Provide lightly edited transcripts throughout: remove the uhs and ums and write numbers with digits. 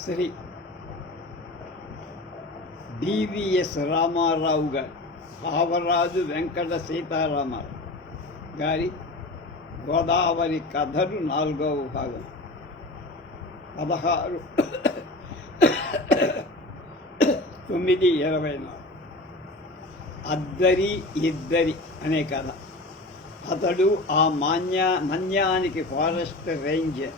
Shri DVS Ramarao గారు, కావరాజు వెంకట సీతారామారావు గారి గోదావరి కథలు 4వ భాగం 16/9/24. అద్దరి ఇద్దరి అనే కథ. అతడు ఆ మన్యానికి ఫారెస్ట్ రేంజర్.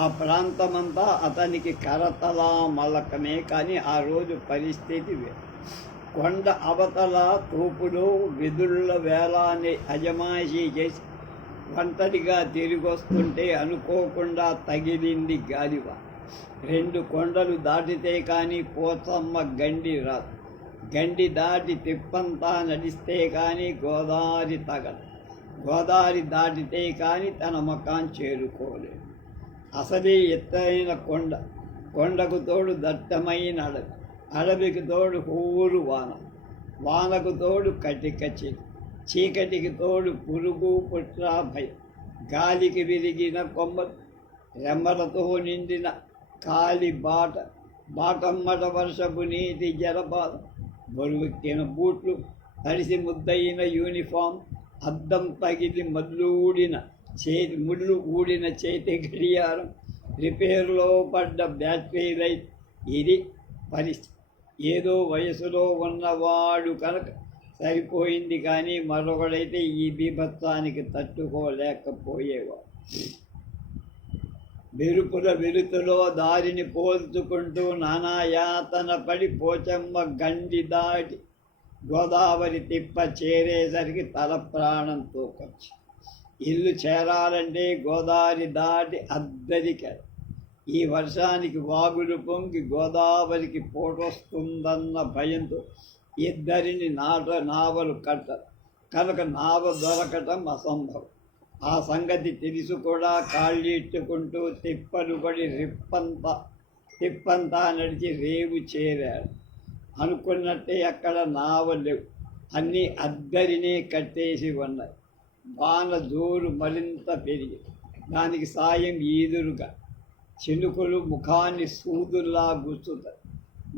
ఆ ప్రాంతమంతా అతనికి కరతలా మలకమే. కానీ ఆ రోజు పరిస్థితి కొండ అవతల తోపులో విధుల వేలాన్ని అజమాయిషీ చేసి ఒంటరిగా తిరిగొస్తుంటే అనుకోకుండా తగిలింది గాలివ. 2 కొండలు దాటితే కానీ పోచమ్మ గండి రాదు. గండి దాటి తిప్పంతా నడిస్తే కానీ గోదావరి తగదు. గోదావరి దాటితే కానీ తన మకాం చేరుకోలేదు. అసలే ఎత్తైన కొండ, కొండకు తోడు దట్టమైన అడవి, అడవికి తోడు ఊరు వాన, వానకు తోడు కటిక చీకటికి తోడు పురుగు పుట్ర భయం, గాలికి విరిగిన కొమ్మలు, రెమ్మలతో నిండిన కాలి బాటమ్మట వర్షపు నీటి జలపాత, బరువెక్కిన బూట్లు, తడిసి ముద్దయిన యూనిఫామ్, అద్దం తగిలి ముళ్ళు ఊడిన చేతి గడియారం, రిపేర్లో పడ్డ బ్యాటరీ లైట్. ఇది పరిస్థితి. ఏదో వయసులో ఉన్నవాడు కనుక సరిపోయింది. కానీ మరొకడైతే ఈ బీభత్సానికి తట్టుకోలేకపోయేవాడు. మెరుపుల వెలుతులో దారిని పోల్చుకుంటూ నానాయాతన పడి పోచమ్మ గండి దాటి గోదావరి తిప్ప చేరేసరికి తల ప్రాణంతో ఖర్చు. ఇల్లు చేరాలంటే గోదావరి దాటి అద్దరిక. ఈ వర్షానికి వాగులు పొంగి గోదావరికి పోటొస్తుందన్న భయంతో ఇద్దరిని నావలు కనుక నావ దొరకటం అసంభవం. ఆ సంగతి తెలుసు కూడా కాళ్ళీడ్చుకుంటూ తిప్పలు పడి తిప్పంతా నడిచి రేవు చేరాడు. అనుకున్నట్టే అక్కడ నావలు లేవు. అన్నీ అద్దరినే కట్టేసి ఉన్నాయి. వాన జోరు మరింత పెరిగి దానికి సాయం ఈదురుగా చినుకులు ముఖాన్ని సూదుల్లా గుచ్చుతాయి.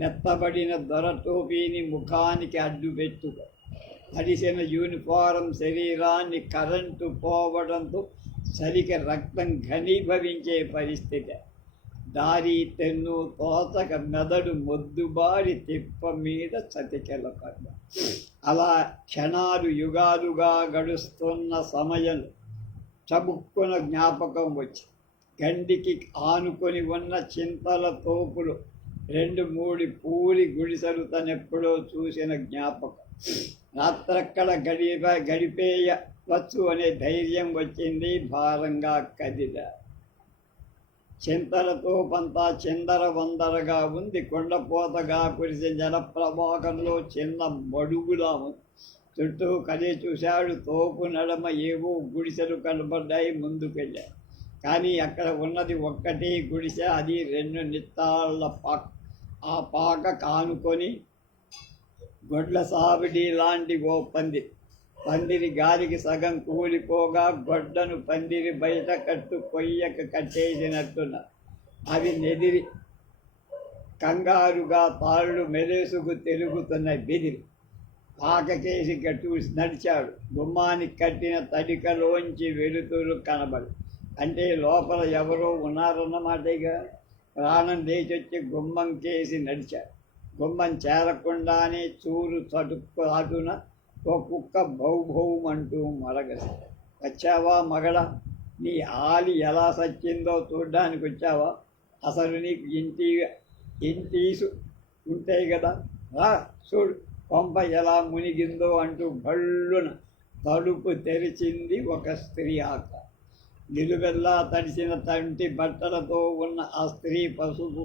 మెత్తబడిన దొర టోపీని ముఖానికి అడ్డు పెట్టుగా తడిసిన యూనిఫారం శరీరాన్ని కరెంటు పోవడంతో సరిగా రక్తం ఘనీభవించే పరిస్థితి. దారి తెన్ను తోచక మెదడు మొద్దుబారి తిప్ప మీద చతికెల పడ్డ. అలా క్షణాలు యుగాలుగా గడుస్తున్న సమయంలో చబుక్కున జ్ఞాపకం వచ్చి గండికి ఆనుకొని ఉన్న చింతల తోపులు 2-3 పూరి గుడిసెలు తనెప్పుడో చూసిన జ్ఞాపకం. రాత్రక్కడ గడిపేయవచ్చు అనే ధైర్యం వచ్చింది. భారంగా కదిలా. చింతలతో పంతా చిందర వందరగా ఉంది. కొండపోతగా కురిసే జలప్రవాహంలో చిన్న మడుగులా ఉంది. చుట్టూ కలి చూశాడు. తోపు నడమ ఏవో గుడిసెలు కనబడ్డాయి. ముందుకెళ్ళాడు. కానీ అక్కడ ఉన్నది ఒక్కటే గుడిసె. అది 2 నిత్తాళ్ళ పాక. ఆ పాక కానుకొని గొడ్ల సావిడి లాంటి ఓ పందిరి గాలికి సగం కూలిపోగా గొడ్డను పందిరి బయట కొయ్యక కట్టేసినట్టున్న అవి నెదిరి కంగారుగా తాళ్ళు మెలేసుకు తిరుగుతున్న బెదిరి పాకకేసి చూసి నడిచాడు. గుమ్మానికి కట్టిన తడికలోంచి వెలుతురు కనబడి అంటే లోపల ఎవరో ఉన్నారన్నమాటగా. ప్రాణం లేచొచ్చి గుమ్మం కేసి నడిచాడు. గుమ్మం చేరకుండానే చూరు అటున ఓ కుక్క భౌభౌమంటూ మరగసాడు. వచ్చావా మగడ? నీ ఆలి ఎలా సచ్చిందో చూడ్డానికి వచ్చావా? అసలు నీకు ఇంటీసు ఉంటాయి కదా, రా చూడు కొంప ఎలా మునిగిందో అంటూ భళ్ళున తలుపు తెరిచింది ఒక స్త్రీ ఆక. నిలువెల్లా తడిసిన తంటి బట్టలతో ఉన్న ఆ స్త్రీ పసుపు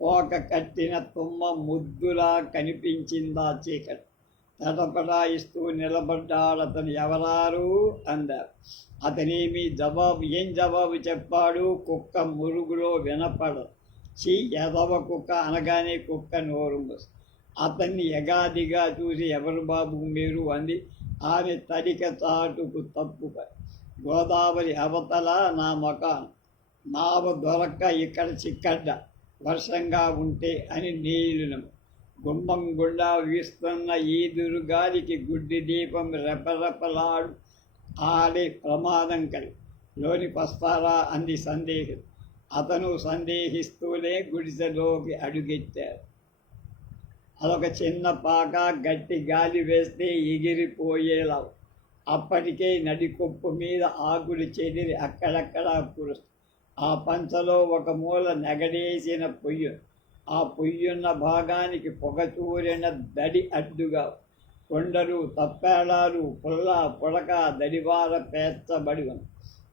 కోక కట్టిన తుమ్మ ముద్దులా కనిపించిందా చీకటి. తటపటాయిస్తూ నిలబడ్డాడతను. ఎవరారు అన్నారు. అతనేమి ఏం జవాబు చెప్పాడు? కుక్క మురుగులో వినపడదు. ఎదవ కుక్క అనగానే కుక్క నోరు మూసి అతన్ని ఎగాదిగా చూసి ఎవరు బాబు మీరు అంది. ఆమె తడిక చాటుకు తప్పుపై గోదావరి అవతల నా మకాన్. నావ దొరక్క ఇక్కడ చిక్కడ్డ. వర్షంగా ఉంటే అని నీళ్లను గుమ్మం గుండా వీస్తున్న ఈదురుగాలికి గుడ్డి దీపం రెపరెపలాడు ఆడే ప్రమాదం కలి లోనికొస్తారా అంది సందేహం. అతను సందేహిస్తూనే గుడిసెలోకి అడుగెట్టారు. అదొక చిన్న పాక, గట్టి గాలి వేస్తే ఎగిరిపోయేలా. అప్పటికే నడికొప్పు మీద ఆకులు చెదిరి అక్కడక్కడా కురుస్తూ ఆ పంచలో ఒక మూల నెగడేసిన పొయ్యి, ఆ పొయ్యున్న భాగానికి పొగచూరిన దడి అడ్డుగా కొండలు, తప్పేళాలు, పుల్ల పుడక దడివార పేర్చబడి ఉంది.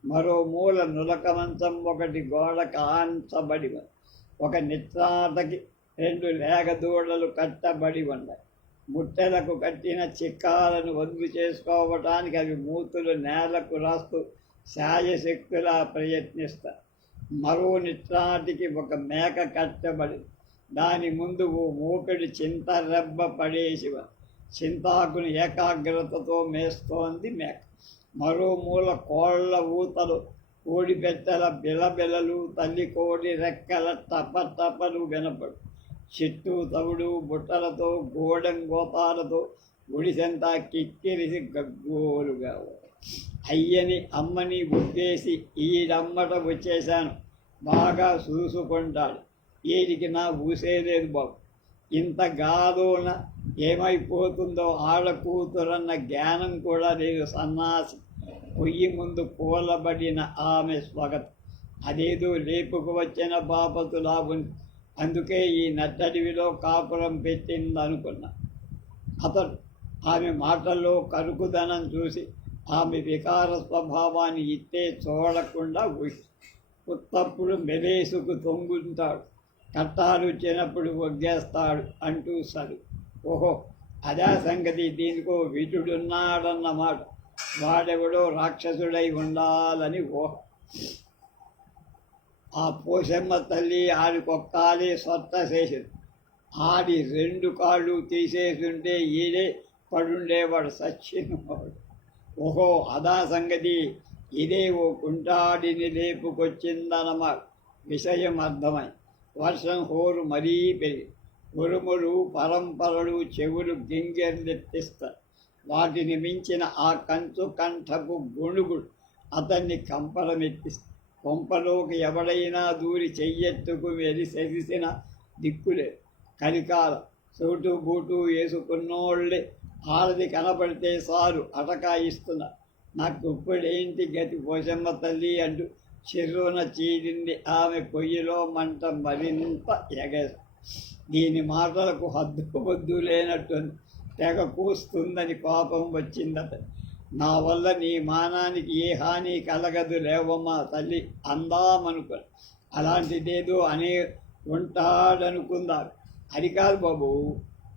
మరో మూల నులక మంచం ఒకటి గోడకు ఆంచబడి ఉంది. ఒక నిత్రాటకి 2 లేగదూడలు కట్టబడి ఉన్నాయి. ముట్టెలకు కట్టిన చిక్కాలను వదులు చేసుకోవటానికి అవి మూతులు నేలకు రాస్తూ శాయశక్తులా ప్రయత్నిస్తారు. మరో నిత్రాటికి ఒక మేక కట్టబడి, దాని ముందు ఓ మూపెడు చింతరెబ్బ పడేసి చింతాకుని ఏకాగ్రతతో మేస్తోంది మేక. మరో మూల కోళ్ల ఊతలు, కోడిపెట్టెల బిలబిలలు, తల్లి కోడి రెక్కల టపటపలు వినపడు. చెట్టు తవుడు బుట్టలతో, గోడెం గోతాలతో గుడిసెంతా కిక్కిరిసి గగ్గోలుగా. అయ్యని అమ్మని ఉద్దేశి ఈడమ్మట వచ్చేశాను, బాగా చూసుకుంటాడు, వీడికి నా ఊసేలేదు బాబు. ఇంత గాలోన ఏమైపోతుందో ఆడకూతురన్న జ్ఞానం కూడా లేదు సన్నాసి. పొయ్యి ముందు కూలబడిన ఆమె స్వాగతం అదేదో లేపుకు వచ్చిన బాపతులా ఉంది. అందుకే ఈ నట్టడివిలో కాపురం పెట్టిందనుకున్నా. అతడు ఆమె మాటల్లో కరుకుదనం చూసి ఆమె వికార స్వభావాన్ని ఇట్టే చూడకుండా ఉత్తప్పుడు మెలేసుకు తొంగుంటాడు, కట్టాలు వచ్చినప్పుడు ఒగ్గేస్తాడు అంటూ సడు. ఓహో, అదే సంగతి. దీనికో విటుడున్నాడన్నమాట. వాడెవడో రాక్షసుడై ఉండాలని ఊహ. ఆ పోషమ్మ తల్లి ఆడికొక్కాలి సొట్ట చేసింది. ఆడి 2 కాళ్ళు తీసేస్తుంటే ఈడే పడుండేవాడు సచ్చినవాడు. ఓహో, అదా సంగతి. ఇదే ఓ కుంటాడిని లేపుకొచ్చిందన్నమాట. విషయం అర్థమై వర్షం హోరు మరీ పెరిగి ఉరుములు పరంపరలు చెవులు గింగెర్లెత్తిస్తారు. వాటిని మించిన ఆ కంచు కంఠపు గొణుగుడు అతన్ని కంపరమెత్తిస్తుంది. కొంపలోకి ఎవడైనా దూరి చెయ్యెత్తుకు సెరిసిన దిక్కులే. కలికాల సోటు బూటు వేసుకున్నోళ్ళే ఆడది కనపడితే సారు అటకాయిస్తున్నారు. నాకు ఇప్పుడేంటి గతి పోషమ్మ తల్లి అంటూ చెర్రున చీడింది ఆమె. పొయ్యిలో మంట మరింత ఎగేసి దీని మాటలకు హద్దు వద్దు లేనట్టుంది. తెగ కూస్తుందని కోపం వచ్చిందట. నా వల్ల నీ మానానికి ఏ హాని కలగదు లేవమ్మా తల్లి అందామనుకుని. అలాంటిదేదో అనే ఉంటాడనుకుందారు. అది కాదు బాబు,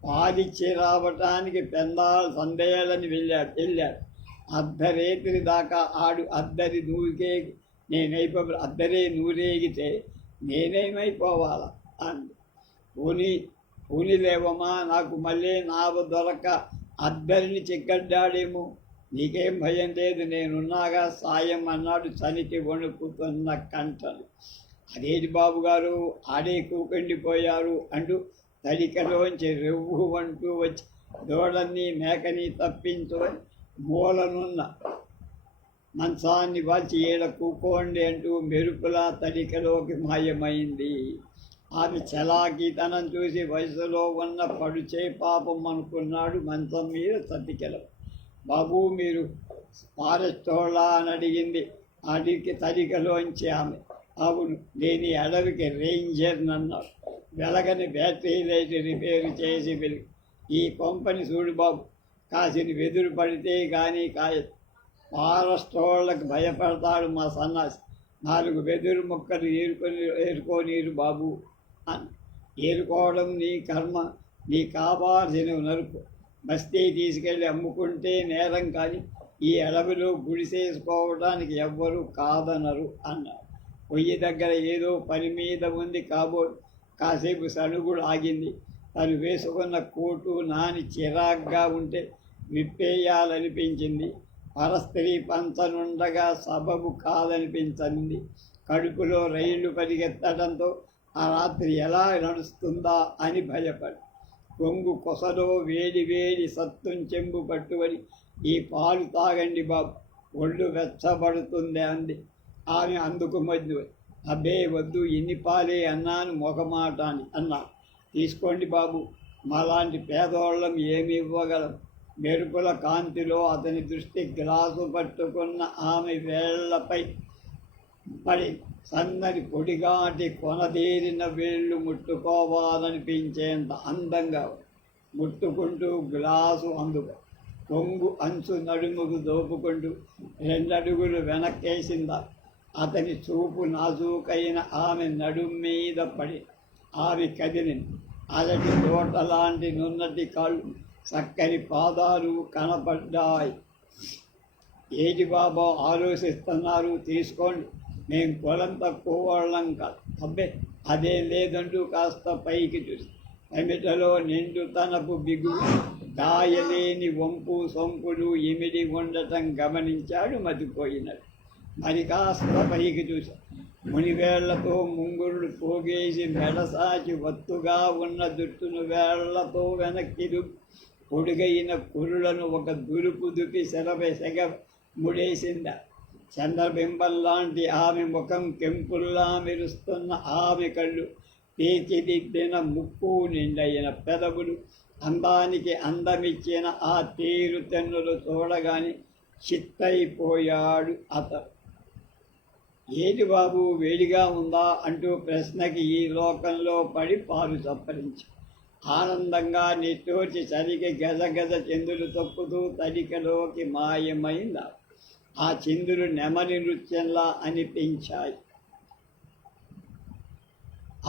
పాలిచ్చి రావటానికి పెందాలు సందేయాలని వెళ్ళాడు. అర్ధరేత్రి దాకా ఆడు అద్దరి నూరికే అద్దరే నూరేగితే నేనేమైపోవాలా అంది. పూనిలేవమ్మా, నాకు మళ్ళీ నావ దొరక అద్దరిని చిక్కడ్డాడేమో. నీకేం భయం లేదు, నేనున్నాగా సాయం అన్నాడు చలికి వణుకుతున్న కంఠలు. అదేంటి బాబుగారు ఆడే కూకండిపోయారు అంటూ తడికలోంచి రెవ్వు అంటూ వచ్చి దూడని మేకని తప్పించుకొని మూలనున్న మంచాన్ని వాల్చి ఏడ కూకోండి అంటూ మెరుపులా తడికలోకి మాయమైంది. ఆమె చలాకీతనం చూసి వయసులో ఉన్న పడుచే పాపం అనుకున్నాడు మంచం మీద తడికెలో. బాబు మీరు ఫారెస్టోళ్ళా అని అడిగింది. అడిగి తడికలోంచి ఆమె. అవును, నేను అడవికి రేంజర్ అన్నాడు. వెలగని బ్యాటరీ లైట్ రిపేరు చేసి వెలిగి ఈ కొంపని చూడు బాబు, కాసిన వెదురు పడితే కానీ కాయదు. ఫారెస్టోళ్ళకి భయపడతాడు మా సన్నాసి. 4 వెదురు మొక్కలు ఏరుకోనీరు బాబు అని. ఏరుకోవడం నీ కర్మ, నీ కావాల్సినవి నరుకు. బస్తీ తీసుకెళ్ళి అమ్ముకుంటే నేరం, కానీ ఈ అడవిలో గుడిసేసుకోవడానికి ఎవ్వరూ కాదనరు అన్నారు. పొయ్యి దగ్గర ఏదో పని మీద ఉంది కాబోలు. కాసేపు సణుగుడు ఆగింది. తను వేసుకున్న కోటు నాని చిరాగ్గా ఉంటే విప్పేయాలనిపించింది. పరస్త్రీ పంచనుండగా సబబు కాదనిపించింది. కడుపులో రైళ్లు పరిగెత్తడంతో ఆ రాత్రి ఎలా నడుస్తుందా అని భయపడి కొంగు కొసలో వేడి వేడి సత్తుం చెంబు పట్టుకొని ఈ పాలు తాగండి బాబు, ఒళ్ళు వెచ్చబడుతుంది అంది. ఆమె అందుకు మధ్య అబ్బే వద్దు, ఇన్ని పాలే అన్నాను మొగమాటాన్ని అన్నా. తీసుకోండి బాబు, మాలాంటి పేదవాళ్ళం ఏమి ఇవ్వగలం. మెరుపుల కాంతిలో అతని దృష్టి గ్లాసు పట్టుకున్న ఆమె వేళ్లపై పడి సన్నని పొడిగాటి కొనదేరిన వేళ్ళు ముట్టుకోవాలనిపించేంత అందంగా ముట్టుకుంటూ గ్లాసు అందుకు కొంగు అంచు నడుముకు దోపుకుంటూ 2 అడుగులు వెనక్కేసిందా. అతని చూపు నాజూకైన ఆమె నడుము మీద పడి ఆమె కదిలింది. అరటి తోటలాంటి నున్నటి కాళ్ళు, చక్కని పాదాలు కనపడ్డాయి. ఏది బాబా ఆలోచిస్తున్నారు, తీసుకోండి, మేము పొలం తక్కువ వాళ్ళం కాదు. అబ్బే అదేం లేదంటూ కాస్త పైకి చూసి ఎమిటలో నిండుతనపు బిగువు, దాయలేని వంపు సొంపులు ఇమిడి ఉండటం గమనించాడు మతిపోయినట్టు. మరి కాస్త పైకి చూశాడు. మునివేళ్లతో ముంగురులు పోగేసి మెడసాచి వత్తుగా ఉన్న జుట్టును వేళ్లతో వెనక్కి పొడుగైన కురులను ఒక దులుపు దుపి సెగ ముడేసిందా. చంద్రబింబంలాంటి ఆమె ముఖం, కెంపుల్లా మెరుస్తున్న ఆమె కళ్ళు, తీర్చిదిద్దిన ముక్కు, నిండైన పెదవులు, అందానికి అందమిచ్చిన ఆ తీరు తెన్నులు చూడగానే చిత్తైపోయాడు అతను. ఏది బాబు, వేడిగా ఉందా అంటూ ప్రశ్నకి ఈ లోకంలో పడి పాలు చప్పరించి ఆనందంగా నిట్టూర్చి చలికి గజగజ చిందులు తొక్కుతూ తడికలోకి మాయమైందా. ఆ చిందులు నెమలి నృత్యంలా అనిపించాయి.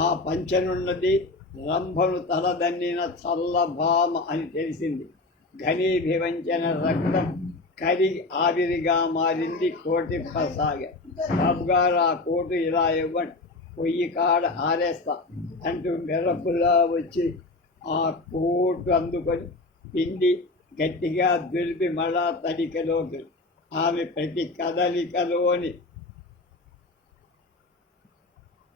ఆ పంచనున్నది రంభను తలదన్నిన చల్లభామ అని తెలిసింది. ఘనీభివంచన రక్తం కరిగి ఆవిరిగా మారింది. కోటి ప్రసాగ బాబుగారు, ఆ కోటు ఇలా ఇవ్వండి, పొయ్యి కాడ ఆరేస్తా అంటూ మెరపులా వచ్చి ఆ కోటు అందుకొని పిండి గట్టిగా దులిపి మళ్ళా తడికలోకి ఆమె ప్రతి కదలికలోని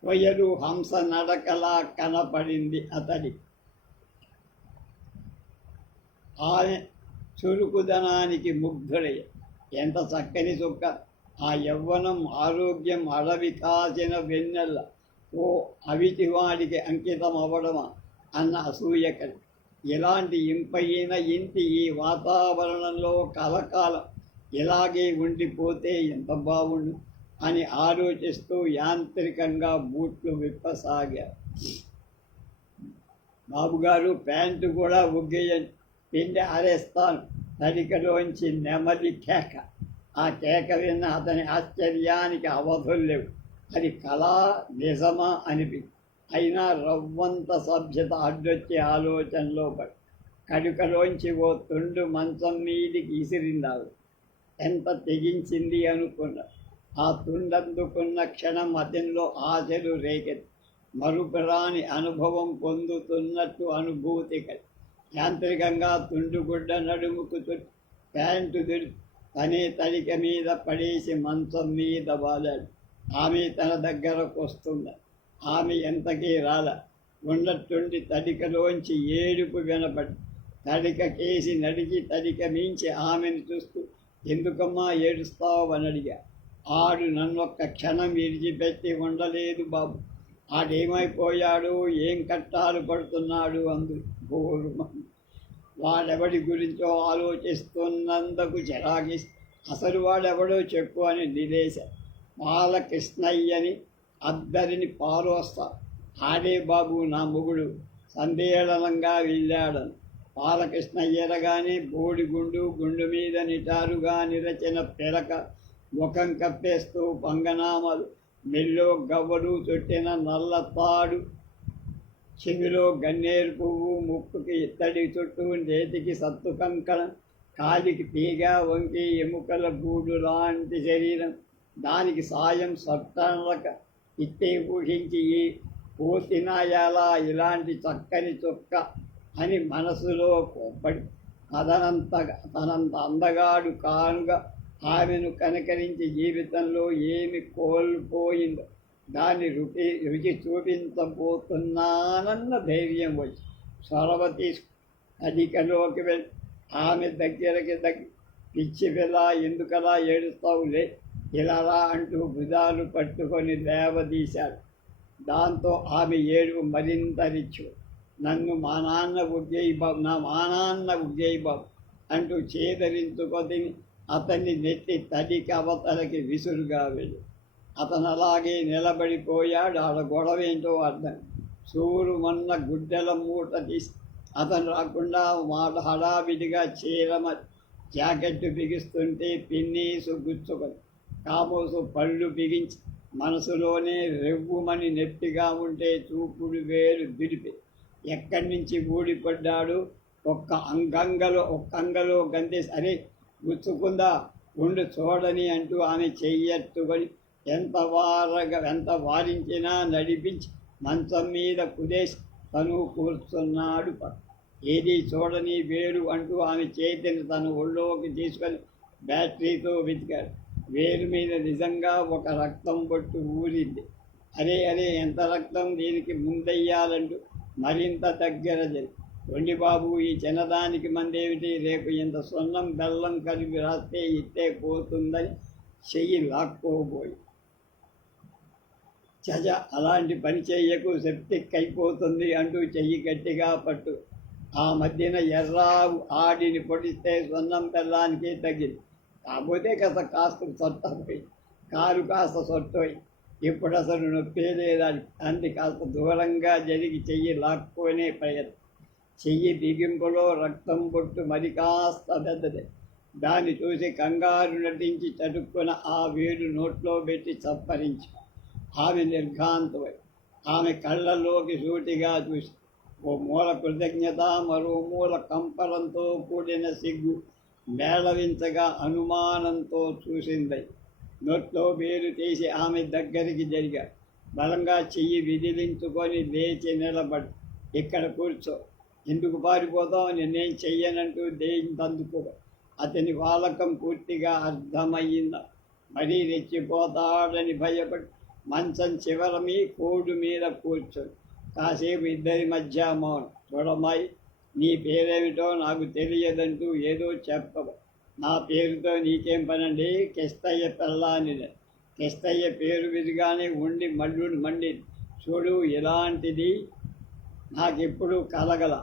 కొయ్యలు హంస నడకలా కనపడింది అతడి. ఆమె చురుకుదనానికి ముగ్ధుడయ్య. ఎంత చక్కని చుక్క! ఆ యవ్వనం, ఆరోగ్యం అడవి కాచిన వెన్నెల్ల ఓ అవిటివాడికి అంకితం అవ్వడమా అన్న అసూయ కలిగి, ఇలాంటి ఇంపైన ఇంటి ఈ వాతావరణంలో కలకాలం ఇలాగే ఉండిపోతే ఎంత బాగుండు అని ఆలోచిస్తూ యాంత్రికంగా బూట్లు విప్పసాగారు. బాబుగారు, ప్యాంటు కూడా ఉగ్గేయండి, పిండి ఆరేస్తాను. తడికలోంచి నెమలి కేక. ఆ కేక విన్న అతని ఆశ్చర్యానికి అవధులు లేవు. అది కళా నిజమా అనిపి అయినా రవ్వంత సభ్యత అడ్డొచ్చే ఆలోచనలో పడి కడుకలోంచి ఓ తుండు మంచం మీదికి ఇసిరిందావు. ఎంత తెగించింది అనుకున్నారు. ఆ తుండందుకున్న క్షణం అతనిలో ఆశలు రేకెత్తి మరుపురాని అనుభవం పొందుతున్నట్టు అనుభూతి కలిగి యాంత్రికంగా తుండుగుడ్డ నడుముకు చుట్టి ప్యాంటు దులిపి తనే తడిక మీద పడేసి మంచం మీద వాలాడు. ఆమె తన దగ్గరకు వస్తుంది. ఆమె ఎంతకీ రాల. ఉన్నట్టుండి తడికలోంచి ఏడుపు వినపడి తడిక కేసి నడిచి తడిక మించి ఆమెను చూస్తూ, ఎందుకమ్మా ఏడుస్తావు అని అడిగా. ఆడు నన్నొక్క క్షణం విడిచిపెట్టి ఉండలేదు బాబు. ఆడేమైపోయాడు, ఏం కట్టాలు పడుతున్నాడు అందు గోరుమంది. వాడెవడి గురించో ఆలోచిస్తున్నందుకు చిరాకి, అసలు వాడెవడో చెప్పు అని నిలేశ. బాలకృష్ణయ్యని అద్దరిని పాలోస్తా. ఆడే బాబు నా మొగుడు సందేళనంగా వెళ్ళాడను. బాలకృష్ణయ్య ఎరగానే బోడిగుండు, గుండు మీద నిటారుగా నిరచిన పిలక, ముఖం కప్పేస్తూ పంగనామాలు, మెల్లో గవ్వలు చుట్టిన నల్లతాడు, చెవిలో గన్నేరు పువ్వు, ముక్కుకి ఇత్తడి చుట్టూ, చేతికి సత్తు కంకణం, కాలికి తీగ వంకి ఎముకల గూడు లాంటి శరీరం, దానికి సాయం సట్టనక ఇట్టే ఊహించి ఈ పోతినాయాలా ఇలాంటి చక్కని చుక్క అని మనసులో కోప్పడి తనంత అందగాడు కానుగా ఆమెను కనకరించి జీవితంలో ఏమి కోల్పోయిందో దాని రుచి చూపించబోతున్నానన్న ధైర్యం వచ్చి చొరవ తీసుకు అధికలోకి వెళ్ళి ఆమె దగ్గరికి పిచ్చి పిల్ల ఎందుకలా ఏడుస్తావులే ఇలారా అంటూ భుజాలు పట్టుకొని లేవదీశాడు. దాంతో ఆమె ఏడుపు మరింత రిచ్చు. నన్ను మా నాన్న ఉగ్గేయిబాబు, నా మా నాన్న ఉగ్గేయిబాబు అంటూ చేదరించుకొని అతన్ని నెట్టి తడికి అవతలకి విసురుగా వెళ్ళి అతను అలాగే నిలబడిపోయాడు. ఆడ గొడవేంటో అర్థం. సూరు మొన్న గుడ్డెల మూట తీసి అతను రాకుండా మాట హడావిడిగా చీరమ జాకెట్టు బిగిస్తుంటే పిన్నీసు గుచ్చుకొని కామోసు పళ్ళు బిగించి మనసులోనే రెవ్వుమని నెప్పిగా ఉంటే చూపుడు వేలు దిడిపి ఎక్కడి నుంచి ఊడిపడ్డాడు. ఒక్క అంగలో గంతేసి అరే గుచ్చుకుందా ఉండు చూడని అంటూ ఆమె చెయ్యెత్తుకొని ఎంత వారించినా నడిపించి మంచం మీద కుదేసి తను కూర్చున్నాడు. ఏది చూడని వేలు అంటూ ఆమె చేతిని తన ఒళ్ళోకి తీసుకొని బ్యాటరీతో వెతికాడు. వేలు మీద నిజంగా ఒక రక్తం బొట్టు ఊరింది. అరే ఎంత రక్తం, దీనికి ముందెయ్యాలంటూ మరింత దగ్గర వండి బాబు, ఈ చిన్నదానికి మందేమిటి, రేపు ఇంత సున్నం బెల్లం కలిపి రాస్తే ఇట్టే పోతుందని చెయ్యి లాక్కోబోయి చజ అలాంటి పని చెయ్యకు, సెప్టిక్ అయిపోతుంది అంటూ చెయ్యి గట్టిగా పట్టు. ఆ మధ్యన ఎర్రావు ఆడిని పొడిస్తే సున్నం బెల్లానికి తగ్గింది. కాకపోతే కాస్త సొట్టపోయి కారు కాస్త సొట్టపోయి ఇప్పుడు అసలు నొప్పే లేదానికి. అంది కాస్త దూరంగా జరిగి చెయ్యి లాక్కొనే ప్రయత్నం. చెయ్యి బిగింపులో రక్తం బొట్టు మరి కాస్త పెద్దదే. దాన్ని చూసి కంగారు నటించి చటుక్కున ఆ వేలు నోట్లో పెట్టి చప్పరించి ఆమె నిర్ఘాంతమై ఆమె కళ్ళల్లోకి సూటిగా చూసి ఓ మూల కృతజ్ఞత, మరో మూల కంపరంతో కూడిన సిగ్గు మేళవించగా అనుమానంతో చూసింది. నోట్లో వేలు తీసి ఆమె దగ్గరికి జరిగా బలంగా చెయ్యి విదిలించుకొని లేచి నిలబడి ఇక్కడ కూర్చో, ఎందుకు పారిపోతావు, నేనేం చెయ్యనంటూ దేయింతందుకో. అతని వాలకం పూర్తిగా అర్థమయ్యిందా. మరీ రెచ్చిపోతాడని భయపడి మంచం చివరమి కోడు మీద కూర్చొని కాసేపు ఇద్దరి మధ్య మౌనం. చూడమ్మాయి, నీ పేరేమిటో నాకు తెలియదంటూ ఏదో చెప్పవు. నా పేరుతో నీకేం పనండి, కిస్తయ్య పెళ్ళానిదే. కిస్తయ్య పేరు విధిగానే ఉండి మండి చూడు, ఇలాంటిది నాకెప్పుడు కలగల.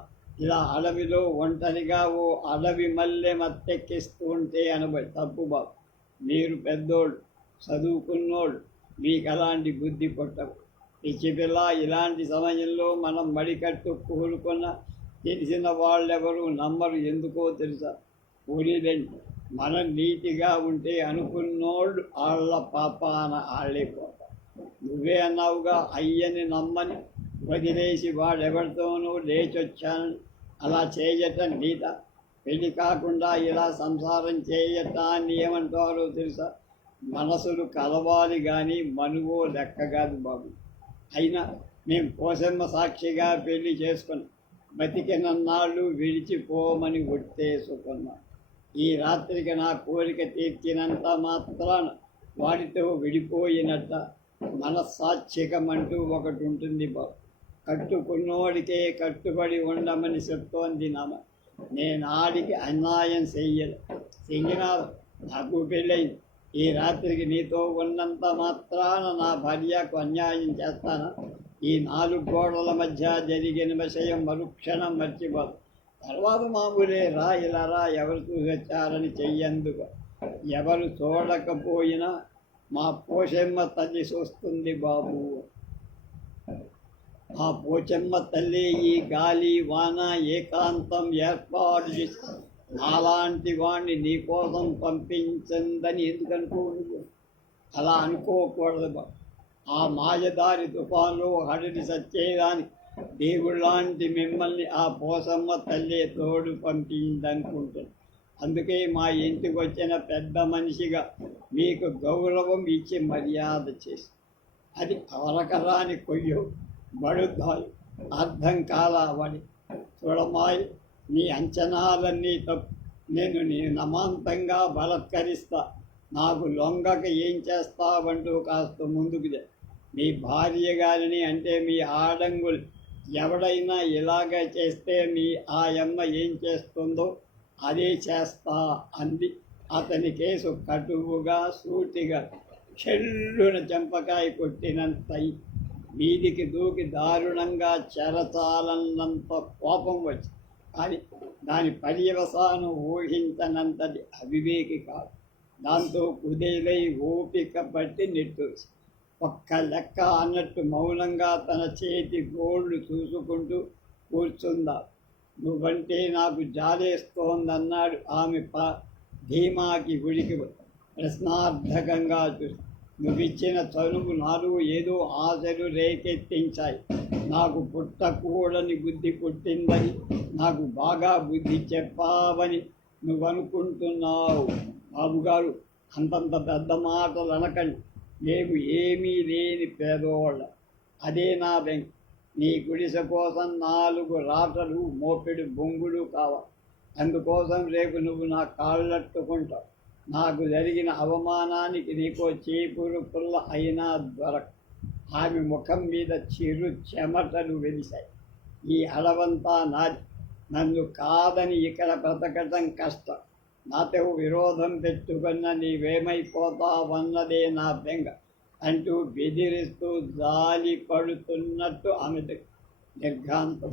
ఇలా అడవిలో ఒంటరిగా ఓ అడవి మల్లె మత్తెక్కిస్తూ ఉంటే అనబడి తప్పు బాబు. మీరు పెద్దోళ్ళు, చదువుకున్నోళ్ళు, మీకు అలాంటి బుద్ధి పుట్టవు. పిచ్చిపిల్ల, ఇలాంటి సమయంలో మనం మడికట్టు కూరుకున్న తెలిసిన వాళ్ళెవరూ నమ్మరు. ఎందుకో తెలుసా, ఊరిదండి మనం నీతిగా ఉంటే అనుకున్నోళ్ళు వాళ్ళ పాపాన ఆళ్ళైపోతారు. నువ్వే అన్నావుగా, అయ్యని నమ్మని వదిలేసి వాడెవరితోనూ లేచొచ్చానని. అలా చేయటం నీత? పెళ్లి కాకుండా ఇలా సంసారం చేయటాన్ని ఏమంటారో తెలుసా, మనసులు కలవాలి కానీ మనువో లెక్క కాదు బాబు. అయినా మేము పోసమ్మ సాక్షిగా పెళ్లి చేసుకున్నాం. బతికినన్నాళ్ళు విడిచిపోమని ఒట్టేసుకున్నాం. ఈ రాత్రికి నా కోరిక తీర్చినంత మాత్రాన వాడితో విడిపోయినట్ట మనస్సాక్షికమంటూ ఒకటి ఉంటుంది బాబు. కట్టుకున్నోడికే కట్టుబడి ఉండమని చెప్తోంది నామ. నేను ఆడికి అన్యాయం చెయ్యినా నాకు పెళ్ళయింది. ఈ రాత్రికి నీతో ఉన్నంత మాత్రాన నా భార్యకు అన్యాయం చేస్తానా? ఈ 4 గోడల మధ్య జరిగిన విషయం మరుక్షణం మర్చిపోదు. తర్వాత మామూలే, రా ఇలా రా, ఎవరు చూసొచ్చారని చెయ్యందుకు. ఎవరు చూడకపోయినా మా పోషమ్మ తల్లి చూస్తుంది బాబు. ఆ పోచమ్మ తల్లి ఈ గాలి వాన ఏకాంతం ఏర్పాటు చేసి నాలాంటి వాణ్ణి నీకోసం పంపించిందని ఎందుకు అనుకోను? అలా అనుకోకూడదు బాబు. ఆ మాయదారి తుఫాన్లో హడిని సచ్చేదానికి దేవుళ్ళాంటి మిమ్మల్ని ఆ పోసమ్మ తల్లి తోడు పంపిందనుకుంటుంది. అందుకే మా ఇంటికి వచ్చిన పెద్ద మనిషిగా మీకు గౌరవం ఇచ్చి మర్యాద చేసి అది అవరకరాని కొయ్యో బడుద్దాయి అర్థం కాలవని. చూడమాయి, నీ అంచనాలన్నీ తప్పు. నేను నీ నమాంతంగా బలత్కరిస్తా. నాకు లొంగక ఏం చేస్తావంటూ కాస్త ముందుకు మీ భార్య గారిని అంటే మీ ఆడంగులు ఎవడైనా ఇలాగ చేస్తే మీ ఆ అమ్మ ఏం చేస్తుందో అదే చేస్తా అంది. అతని కేసు కటువుగా సూటిగా చెల్లున చెంపకాయ కొట్టినంత వీధికి దూకి దారుణంగా చెరచాలన్నంత కోపం వచ్చి, కానీ దాని పర్యవసానం ఊహించనంతటి అవివేకి కాదు. దాంతో కుదేలై ఓపిక పట్టి నిట్టూసి ఒక్క లెక్క అన్నట్టు మౌనంగా తన చేతి గోళ్ళు చూసుకుంటూ కూర్చుందా. నువ్వంటే నాకు జాలేస్తోందన్నాడు ఆమె ధీమాకి ఉడికి ప్రశ్నార్థకంగా చూసి. నువ్విచ్చిన చనువు నాలుగు ఏదో ఆశలు రేకెత్తించాయి. నాకు పుట్టకూడని బుద్ధి పుట్టిందని, నాకు బాగా బుద్ధి చెప్పావని నువ్వనుకుంటున్నావు. బాబుగారు, అంతంత పెద్ద మాటలు అనకండి. మేము ఏమీ లేని పేదోళ్ళ. అదే నా బెంగ. నీ గుడిసె కోసం 4 రాటలు మోపెడు బొంగులు కావాలి. అందుకోసం రేపు నువ్వు నా కాళ్ళట్టుకుంటావు. నాకు జరిగిన అవమానానికి నీకో చీపురు పుల్ల అయినా దొరక. ఆమె ముఖం మీద చిరు చెమటలు వెలిశాయి. ఈ అడవంతా నాది. నన్ను కాదని ఇక్కడ బ్రతకటం కష్టం. నాతో విరోధం పెట్టుకున్న నీవేమైపోతావన్నదే నా బెంగ అంటూ బెదిరిస్తూ జాలి పడుతున్నట్టు ఆమె నిర్ఘాంతం.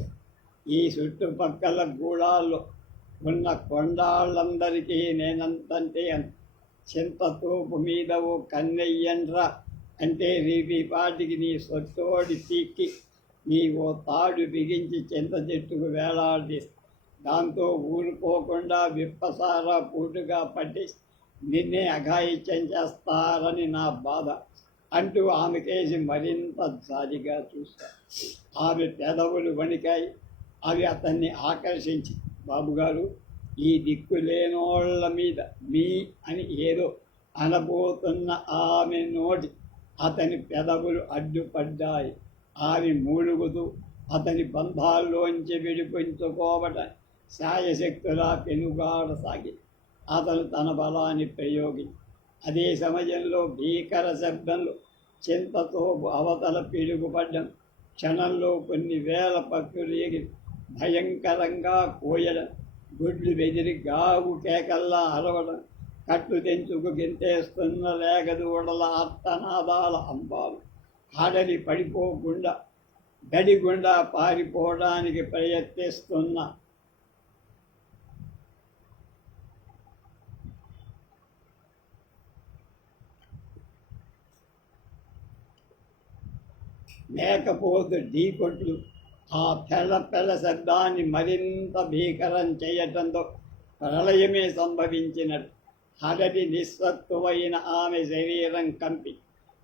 ఈ చుట్టుపక్కల గూడాల్లో ఉన్న కొండాళ్ళందరికీ నేనంతంటే చింతతోపు మీద ఓ కన్నెయ్యండ్రా అంటే రీపాటికి నీ సొట్టోడి తీక్కి నీ ఓ తాడు బిగించి చింత చెట్టుకు వేలాడదీస్తా. దాంతో ఊరుకోకుండా విప్పసారా పూటుగా పట్టేసి నిన్నే అఘాయిత్యం చేస్తారని నా బాధ అంటూ ఆమెకేసి మరింత జాలిగా చూశారు. ఆమె పెదవులు వణికాయి. అవి అతన్ని ఆకర్షించి, బాబుగారు, ఈ దిక్కులేనోళ్ల మీద మీ అని ఏదో అనబోతున్న ఆమె నోటి అతని పెదవులు అడ్డుపడ్డాయి. ఆమె మూలుగుతూ అతని బంధాల్లోంచి విడిపించుకోవటం శాయశక్తులా పెనుగాడసాగి అతను తన బలాన్ని ప్రయోగించి అదే సమయంలో భీకర శబ్దంలో చింతతో అవతల పిడుగుపడ్డం. క్షణంలో కొన్ని వేల పక్షులు ఎగిరి భయంకరంగా కోయడం, గుడ్లు బెదిరి గావు కేకల్లా అరవడం, కట్టు తెంచుకు గెంతేస్తున్న లేగదూడల అర్థనాదాల అంబాలు, ఆడలి పడిపోకుండా గడిగుండా పారిపోవడానికి ప్రయత్నిస్తున్న మేకపోతు ఢీకొట్లు ఆ పెళ్ళ శబ్దాన్ని మరింత భీకరం చేయటంతో ప్రళయమే సంభవించినట్టు హడటి నిస్సత్తువైన ఆమె శరీరం కంపి,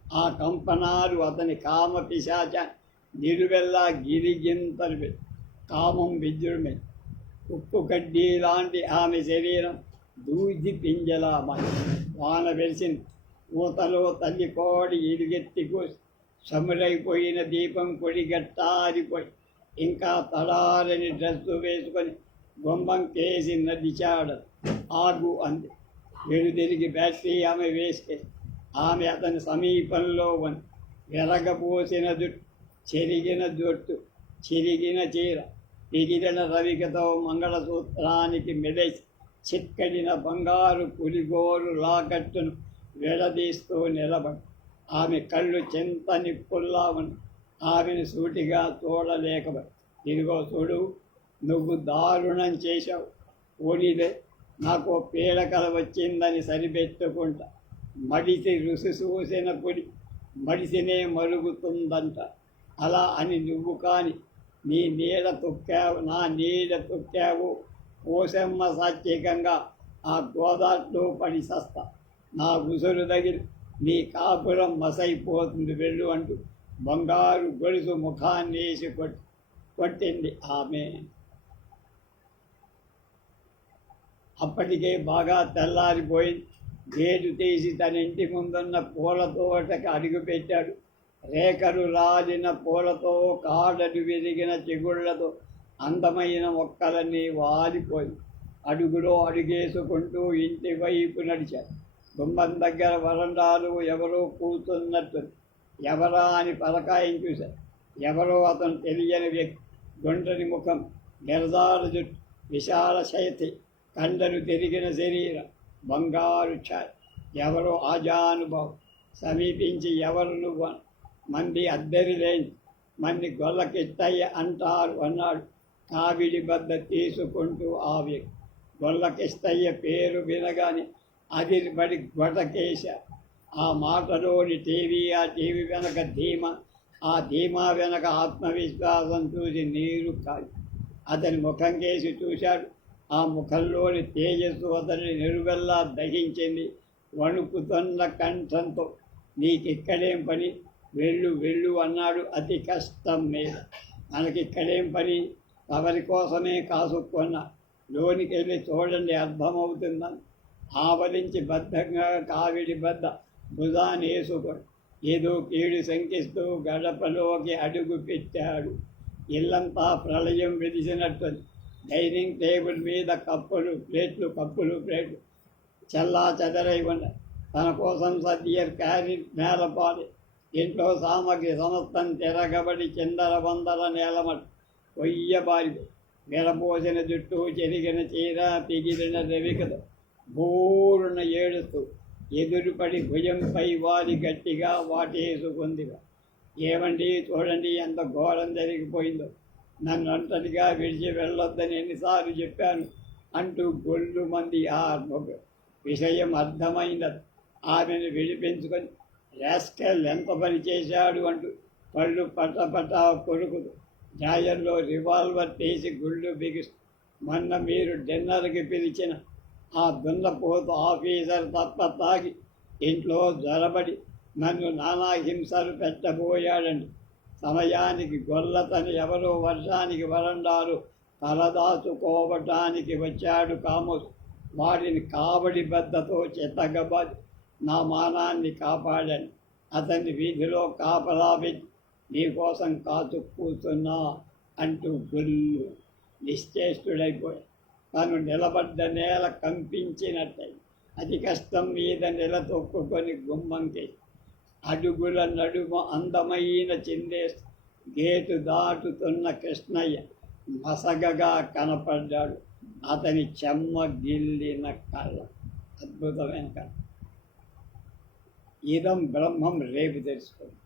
ఆ కంపనాలు అతని కామ పిశాచ నిలువెల్లా గిరిగింతలు కామం విజృంభి. ఉప్పు కడ్డీ లాంటి ఆమె శరీరం దూది పింజలా వాన వెలిసింది. ఊతలో తల్లి కోడి ఇరుగెత్తి కోసి సమురైపోయిన దీపం కొడిగట్టారిపోయి ఇంకా తడారని డ్రెస్సు వేసుకొని గుమ్మం కేసి నడిచాడు. ఆగు అంది. వెనుదిరిగి బ్యాటరీ ఆమె వేస్తే ఆమె అతని సమీపంలో ఉంది. వెరగపోసిన జుట్టు, చెరిగిన జొట్టు, చిరిగిన చీర, పిగిలిన రవికతో మంగళసూత్రానికి మెలేసి చిక్కడిన బంగారు పులిగోరు లాకట్టును విడదీస్తూ నిలబడి ఆమె కళ్ళు చింత నిప్పుల్లా ఉంది. ఆమెను సూటిగా చూడలేకపోయి, ఇదిగో చూడు, నువ్వు దారుణం చేశావు. పోనీలే, నాకు పీడకల వచ్చిందని సరిపెట్టుకుంటా. మడిసి రుసి చూసిన పొడి మడిసినే మరుగుతుందంట. అలా అని నువ్వు కానీ నీ నీడ తొక్కావు, నా నీడ తొక్కావు. పోసమ్మ సాత్వికంగా ఆ గోదాట్లో పడి సస్తా. నా ఉసురు తగిలి నీ కాపురం మసైపోతుంది వెళ్ళు అంటూ బంగారు గొలుసు ముఖాన్ని వేసి కొట్టింది ఆమె. అప్పటికే బాగా తెల్లారిపోయింది. గేటు తీసి తన ఇంటి ముందున్న పూల తోటకి అడుగుపెట్టాడు. రేఖలు రాలిన పూలతో, కాడలు విరిగిన చిగుళ్లతో అందమైన మొక్కలన్నీ వాలిపోయి అడుగులో అడుగేసుకుంటూ ఇంటి వైపు నడిచాడు. గుమ్మం దగ్గర వరండాలు ఎవరో కూతున్నట్టు. ఎవరా అని పరకాయం చూశారు. ఎవరో అతను తెలియని వ్యక్తి. గుండ్రని ముఖం, గెరదారు జుట్టు, విశాల శైతి, కండలు తిరిగిన శరీరం, బంగారు ఛాయ్. ఎవరో ఆజానుభావం. సమీపించి ఎవరు నువ్వు మంది అద్దరి లేని మంది గొల్లకిత్తయ్య అంటారు అన్నాడు కావిడి బద్ద తీసుకుంటూ ఆ వ్యక్తి. గొల్లకిస్తయ్య పేరు వినగానే అదిరిబడి గొటకేశ. ఆ మాటలోని ఆ టీవీ వెనక ధీమా, ఆ ధీమా వెనక ఆత్మవిశ్వాసం చూసి నీరు కాదు. అతని ముఖం కేసి చూశాడు. ఆ ముఖంలోని తేజస్సు అతని నిలువెల్లా దహించింది. వణుకుతున్న కంఠంతో, నీకిక్కడేం పని, వెళ్ళు వెళ్ళు అన్నాడు అతి కష్టం మీద. మనకిక్కడేం పని, ఎవరి కోసమే కాసుకున్నా. లోనికి వెళ్ళి చూడండి, అర్థమవుతుందని ఆవరించి బద్ధంగా కావిడి బద్ద భుజాన్ని వేసుకొని ఏదో కీడు శంకిస్తూ గడపలోకి అడుగు పెట్టాడు. ఇల్లంతా ప్రళయం విడిచినట్టుంది. డైనింగ్ టేబుల్ మీద కప్పులు ప్లేట్లు చల్లా చెదరై ఉన్నాయి. తన కోసం సద్యర్ క్యారీ నేలపాలి. ఇంట్లో సామగ్రి సమస్తం తిరగబడి చిందర వందర నేలమట్టు కొయ్యబారి. విరపోసిన జుట్టు, చెరిగిన చీర, పిగిలిన రవికతో బోరున ఏడుస్తూ ఎదురుపడి భుజంపై వారి గట్టిగా వాటేసుకుందిగా. ఏమండి చూడండి ఎంత ఘోరం జరిగిపోయిందో, నన్ను ఒంటరిగా విడిచి వెళ్ళొద్దని ఎన్నిసార్లు చెప్పాను అంటూ గొల్లు మంది ఆ విషయం అర్థమైంది. ఆమెను విడిపించుకొని రాస్కెల్ ఎంత పని చేశాడు అంటూ పళ్ళు పటపట కొరుకుతూ జాయర్లో రివాల్వర్ తీసి గుళ్ళు బిగిస్తూ, మొన్న మీరు డిన్నర్కి పిలిచిన ఆ దున్నపోతు ఆఫీసర్ తప్ప తాగి ఇంట్లో జ్వరబడి నన్ను నానా హింసలు పెట్టబోయాడండి. సమయానికి గొల్లతని ఎవరో వర్షానికి వరండాలు తలదాచుకోవటానికి వచ్చాడు కామోసు. వాడిని కావడి బద్దతో చెత్తగబాది నా మానాన్ని కాపాడండి. అతన్ని వీధిలో కాపలా పెట్టి నీకోసం కాచు కూర్చున్నా అంటూ గుళ్ళు నిశ్చేష్టుడైపోయాడు. తను నిలబడ్డ నేల కంపించినట్టయి. అతి కష్టం మీద నిలతొక్కుకొని గుమ్మంకి అడుగుల నడుమ అందమైన చిందేస్తూ గేటు దాటుతున్న కృష్ణయ్య మసగగా కనపడ్డాడు. అతని చెమ్మ గిల్లిన కళ్ళ, అద్భుతమైన కళ. ఇదం బ్రహ్మం రేపు తెలుసుకోండి.